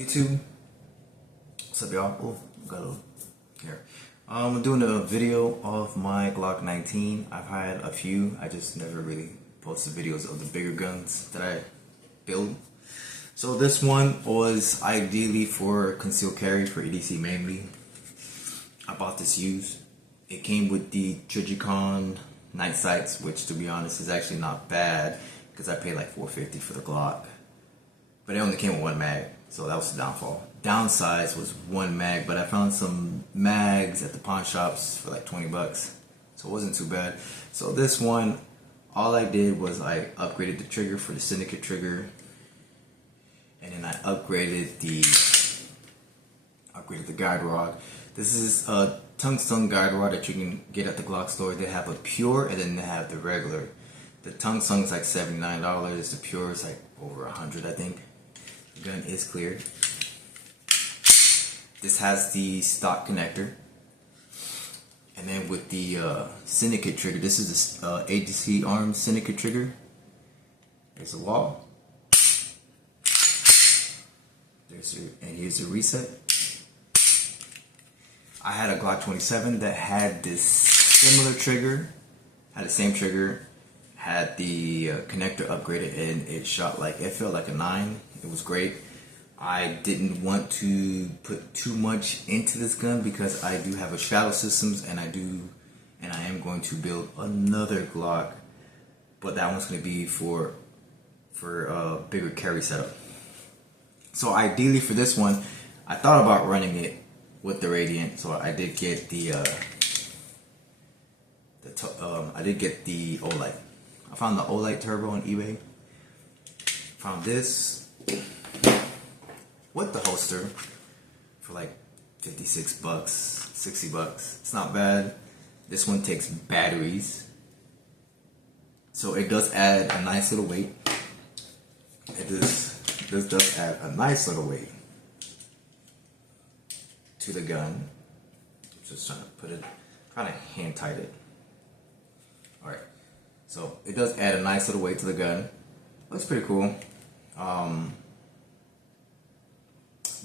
YouTube, what's up y'all? Oh, got a little here. I'm doing a video of my Glock 19. I've had a few, I just never really posted videos of the bigger guns that I build. So this one was ideally for concealed carry, for EDC mainly. I bought this used. It came with the Trigicon night sights, which to be honest is actually not bad because I paid like $450 for the Glock. But it only came with one mag, so that was the downfall. Downside was one mag, but I found some mags at the pawn shops for like 20 bucks, so it wasn't too bad. So this one, all I did was I upgraded the trigger for the Syndicate trigger, and then I upgraded the guide rod. This is a tungsten guide rod that you can get at the Glock store. They have a pure and then they have the regular. The tungsten is like $79. The pure is like over $100, I think. The gun is cleared. This has the stock connector, and then with the Syndicate trigger, this is the ADC arm Syndicate trigger. There's a wall. And here's the reset. I had a Glock 27 that had this similar trigger, had the same trigger, had the connector upgraded, and it shot like, it felt like a 9. It was great. I didn't want to put too much into this gun because I do have a shadow systems, and I am going to build another Glock, but that one's going to be for a bigger carry setup. So ideally for this one, I thought about running it with the Radiant, so I did get the Olight. I found the Olight Turbo on eBay. Found this with the holster for like 56 bucks, 60 bucks. It's not bad. This one takes batteries, so it does add a nice little weight. This does add a nice little weight to the gun. Just trying to hand tight it. Alright, so it does add a nice little weight to the gun. Looks pretty cool.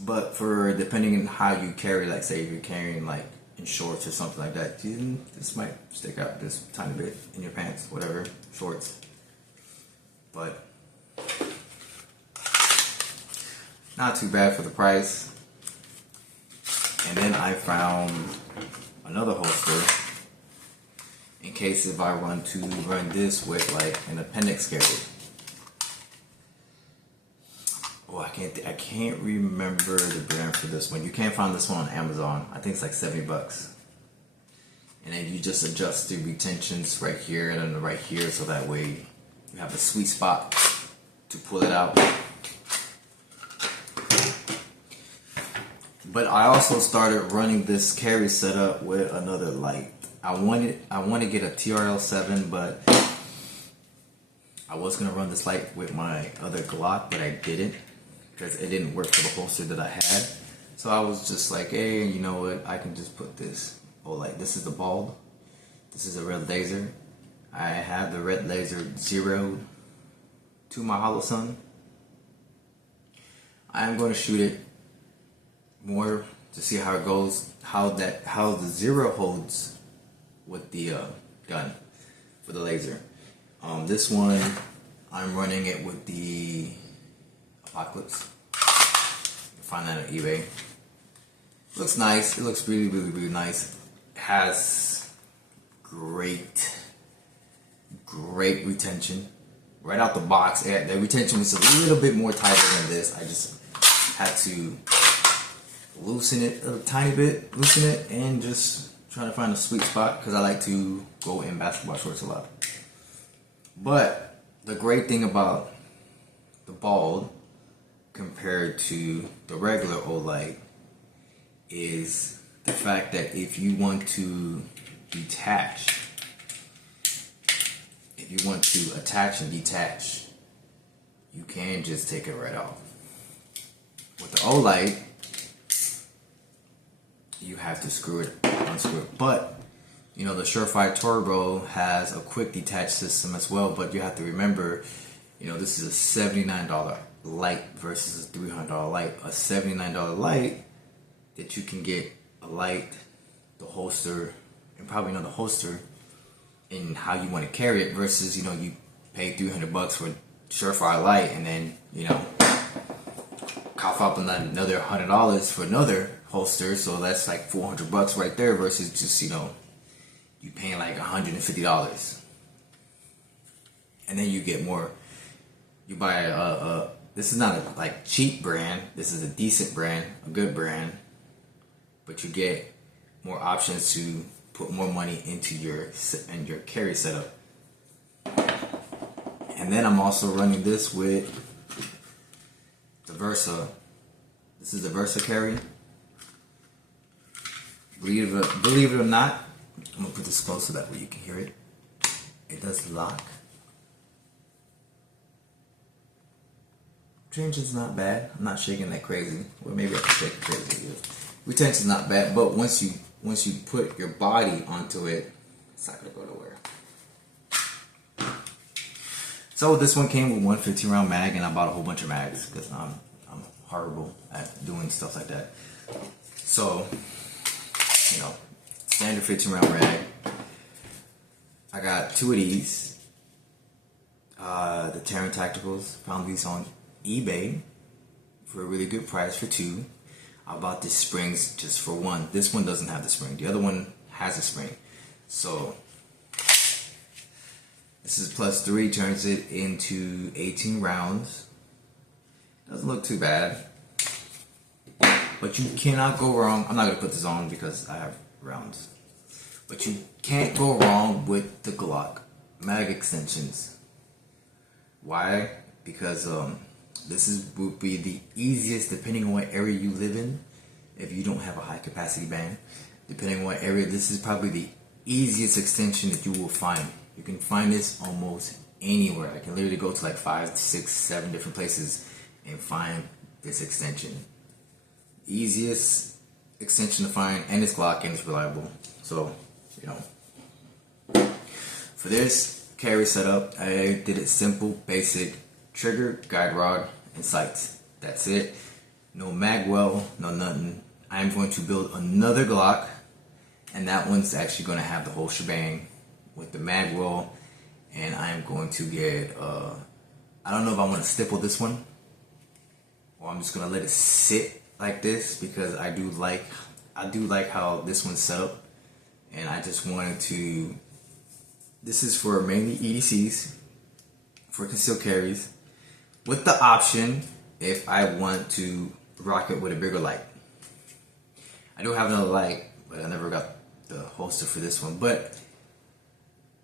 But for depending on how you carry, like say if you're carrying like in shorts or something like that, this might stick out just a tiny bit in your pants, whatever, shorts. But not too bad for the price. And then I found another holster in case if I want to run this with like an appendix carry. Oh, I can't remember the brand for this one. You can find this one on Amazon. I think it's like 70 bucks. And then you just adjust the retentions right here and then right here, so that way you have a sweet spot to pull it out. But I also started running this carry setup with another light. I want to get a TRL7, but I was gonna run this light with my other Glock, but I didn't because it didn't work for the holster that I had. So I was just like, hey, you know what? I can just put this. Oh, like this is the bald. This is a red laser. I have the red laser zeroed to my holosun. I am going to shoot it more to see how it goes, how the zero holds with the gun for the laser. This one I'm running it with the Apocalypse. You can find that on eBay. It looks nice. It looks really, really, really nice. It has great retention right out the box. The retention was a little bit more tighter than this. I just had to loosen it a tiny bit, and just trying to find a sweet spot because I like to go in basketball shorts a lot. But the great thing about the bald compared to the regular Olight is the fact that if you want to detach, if you want to attach and detach, you can just take it right off. With the Olight, you have to unscrew it. But you know, the Surefire Turbo has a quick detach system as well, but you have to remember, you know, this is a $79 light versus a $300 light. A $79 light that you can get a light, the holster, and probably another holster, and how you want to carry it versus, you know, you pay $300 for a Surefire light and then, you know, cough up another $100 for another holster, so that's like $400 right there versus just, you know, you paying like $150. And then you get more, you buy this is not a like cheap brand, this is a decent brand, a good brand, but you get more options to put more money into your carry setup. And then I'm also running this with the Versa. This is the Versa carry. Believe it or not, I'm gonna put this close so that way you can hear it. It does lock. Retention's not bad. I'm not shaking that crazy. Well, maybe I can shake it crazy. Retention's not bad, but once you put your body onto it, it's not gonna go nowhere. So this one came with one 15-round mag, and I bought a whole bunch of mags because I'm horrible at doing stuff like that. So, you know, standard 15-round mag. I got 2 of these. The Terran Tacticals. Found these on eBay for a really good price for 2. I bought the springs just for 1. This one doesn't have the spring. The other one has a spring. So this is +3, turns it into 18 rounds. Doesn't look too bad. But you cannot go wrong. I'm not going to put this on because I have rounds. But you can't go wrong with the Glock mag extensions. Why? Because would be the easiest, depending on what area you live in. If you don't have a high capacity band, depending on what area, this is probably the easiest extension that you will find. You can find this almost anywhere. I can literally go to like 5, 6, 7 different places and find this extension. Easiest extension to find, and it's Glock and it's reliable. So, you know, for this carry setup, I did it simple, basic: trigger, guide rod, and sights. That's it. No mag well, no nothing. I'm going to build another Glock, and that one's actually going to have the whole shebang with the mag well. And I'm going to get, I don't know if I want to stipple this one, or I'm just going to let it sit like this, because I do like how this one's set up. And I just wanted to, this is for mainly EDCs, for concealed carries, with the option if I want to rock it with a bigger light. I do have another light, but I never got the holster for this one. But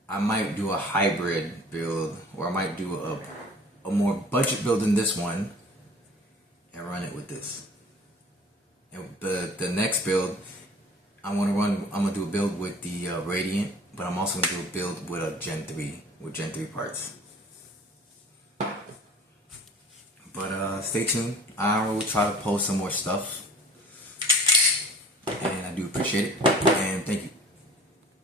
I might do a hybrid build, or I might do a more budget build than this one and run it with this. And the next build, I'm gonna do a build with the Radiant, but I'm also gonna do a build with a Gen 3 with Gen 3 parts. But stay tuned. I will try to post some more stuff, and I do appreciate it. And thank you.